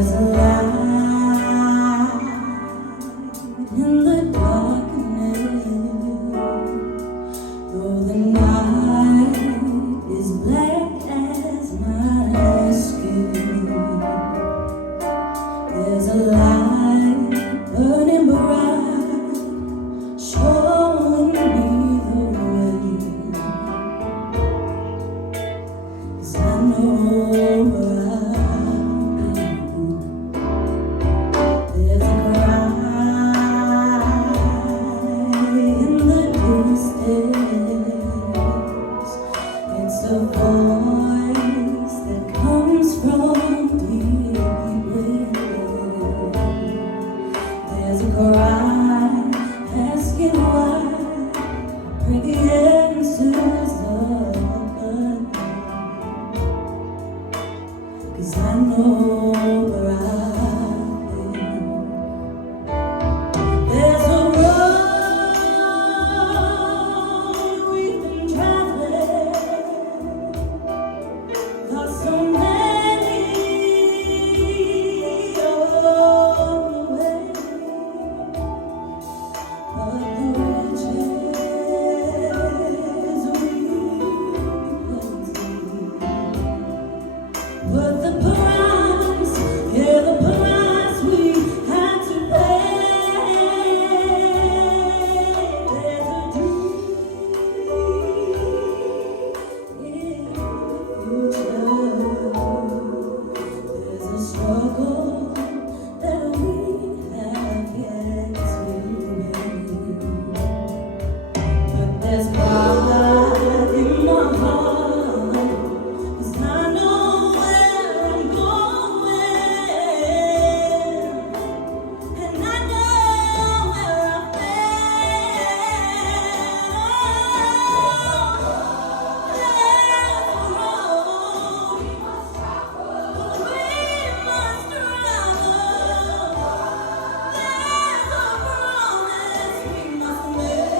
There's a light in the darkness, though the night is black as my skin. There's a light burning bright, showing me the way, 'cause I know where there's a cry in the distance. It's a voice that comes from deep within. There's a cry asking why. I pray the answers are good, 'cause I know where I've been. There's a road we've been traveling, lost so many on the way, but the riches we've plenty. But the price, yeah, the price we had to pay. There's a dream in the future. There's a struggle that we have yet to end. But there's pride in my heart, 'cause I know where I'm going, and I know where I've been. There's a road we must travel. There's a promise we must make.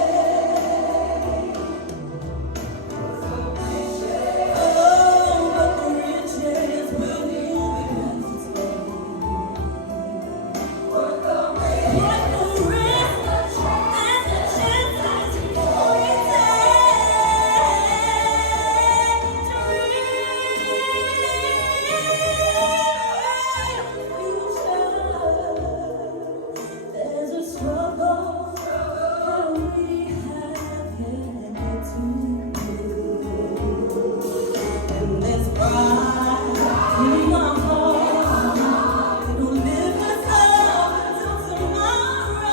Oh, but the riches will you be willing to take? What the risk and the chances we take to reach the future. There's a struggle that we have yet to do. And there's pride in my heart, it'll lift us up until tomorrow.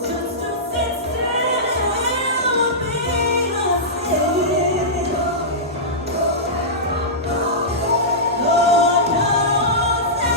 Just to sit still will be a sin. Lord knows I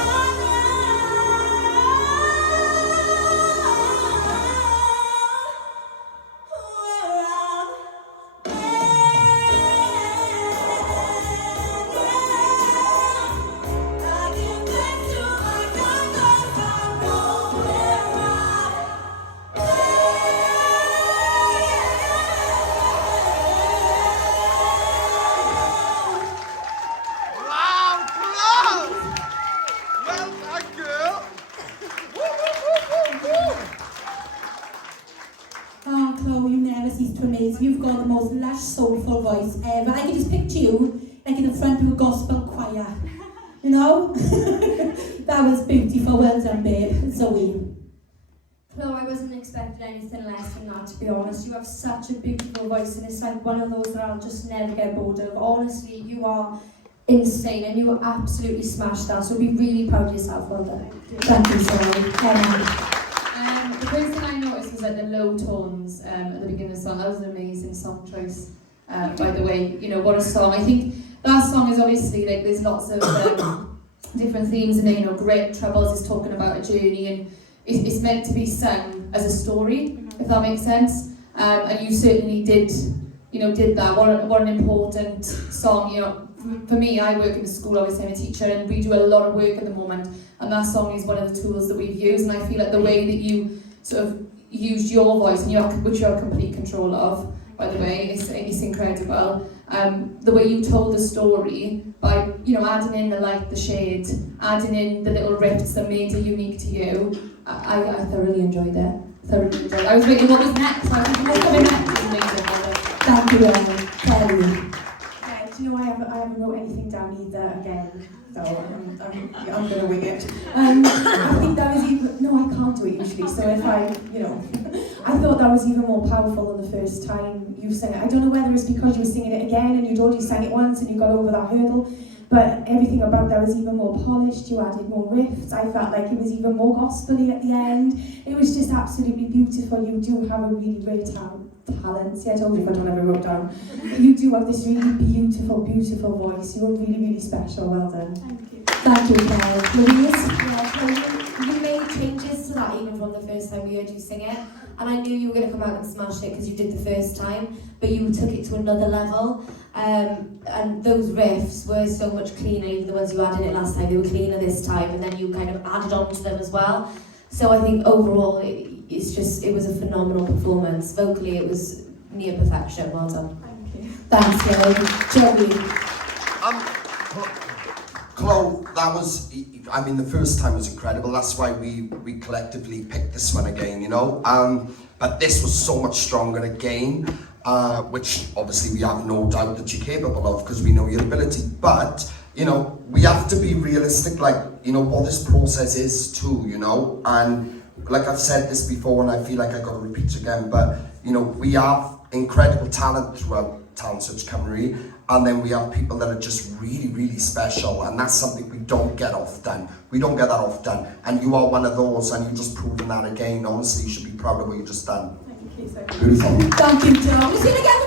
Wow, Chloe! Well done, girl! Woo, woo, woo, woo, woo. Oh, Chloe, you never cease to amaze. You've got the most lush, soulful voice ever. I can just picture you like in the front of a gospel choir. You know? That was beautiful. Well done, babe. Zoe. Chloe, I wasn't expecting anything less than that, to be honest. You have such a beautiful voice, and it's like one of those that I'll just never get bored of. Honestly, you are insane, and you absolutely smashed that, so be really proud of yourself. Well done. Thank you, Zoe. The first thing I noticed was like the low tones at the beginning of the song. That was an amazing song choice, by the way. You know, what a song. I think that song is obviously like there's lots of different themes in it. You know, great troubles is talking about a journey, and it's meant to be sung as a story, if that makes sense. And you certainly did that. What an important song. You know, for me, I work in a school, obviously I'm a teacher, and we do a lot of work at the moment, and that song is one of the tools that we've used, and I feel like the way that you sort of used your voice, and which you're in complete control of, by the way, it's incredible. the way you told the story by, you know, adding in the light, the shade, adding in the little riffs that made it unique to you. I thoroughly enjoyed it. I was waiting what was next. I was thinking what's coming next. It was amazing. Thank you, Kelly. Do you know, I haven't wrote anything down either again, so I'm going to wing it. I think that was even, no, I can't do it usually, so if I, you know, I thought that was even more powerful than the first time you sang it. I don't know whether it's because you were singing it again and you'd already sang it once and you got over that hurdle, but everything about that was even more polished, you added more riffs, I felt like it was even more gospel-y at the end. It was just absolutely beautiful. You do have a really great talent. See, I told you if I don't ever wrote down. You do have this really beautiful, beautiful voice. You're really, really special. Well done. Thank you, Kelly. Louise? Yeah, so you made changes to that even from the first time we heard you sing it. And I knew you were going to come out and smash it because you did the first time, but you took it to another level. And those riffs were so much cleaner, even the ones you added it last time, they were cleaner this time, and then you kind of added on to them as well. So I think overall it was a phenomenal performance. Vocally it was near perfection. Well done. Thank you. Thanks, Kelly. Joey? Chloe, that was, I mean, the first time was incredible. That's why we collectively picked this one again, you know. But this was so much stronger again, which obviously we have no doubt that you're capable of because we know your ability. But, you know, we have to be realistic, like, you know, what this process is too, you know. And like I've said this before and I feel like I've got to repeat again, but, you know, we have incredible talent throughout Town Search Cymru, and then we have people that are just really, really special, and that's something we don't get often. We don't get that often, and you are one of those, and you've just proven that again. Honestly, you should be proud of what you've just done. Thank you so much. Beautiful. Thank you, Joe. Let's hear it again.